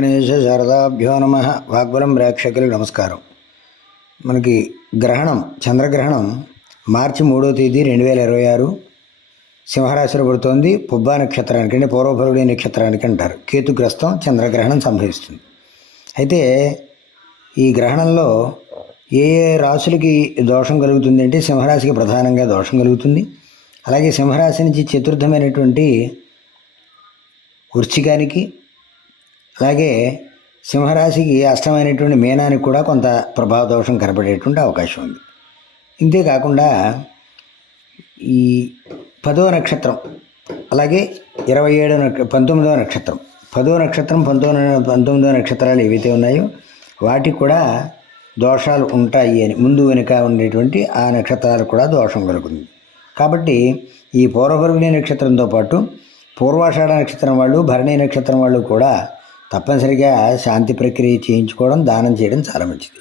గణేశ శారదాభ్యో నమ. వాగ్బలం ప్రేక్షకులకు నమస్కారం. మనకి గ్రహణం, చంద్రగ్రహణం మార్చి 3వ తేదీ 2026 సింహరాశిలో పడుతోంది. పుబ్బా నక్షత్రానికి అంటే పూర్వఫలుడి నక్షత్రానికి అంటారు. కేతుగ్రస్తం చంద్రగ్రహణం సంభవిస్తుంది. అయితే ఈ గ్రహణంలో ఏ రాశులకి దోషం కలుగుతుంది అంటే సింహరాశికి ప్రధానంగా దోషం కలుగుతుంది. అలాగే సింహరాశి నుంచి చతుర్థమైనటువంటి వృశ్చికానికి, అలాగే సింహరాశికి అష్టమైనటువంటి మీనానికి కూడా కొంత ప్రభావ దోషం కనపడేటువంటి అవకాశం ఉంది. ఇంతేకాకుండా ఈ 10వ నక్షత్రం, అలాగే 19వ నక్షత్రం, 10వ నక్షత్రం 19వ నక్షత్రాలు ఏవైతే ఉన్నాయో వాటికి కూడా దోషాలు ఉంటాయి అని ముందు వెనుక ఉండేటువంటి ఆ నక్షత్రాలకు కూడా దోషం కలుగుతుంది. కాబట్టి ఈ పూర్వఫల్గుణి నక్షత్రంతో పాటు పూర్వాషాఢ నక్షత్రం వాళ్ళు, భరణి నక్షత్రం వాళ్ళు కూడా తప్పనిసరిగా శాంతి ప్రక్రియ చేయించుకోవడం, దానం చేయడం చాలా మంచిది.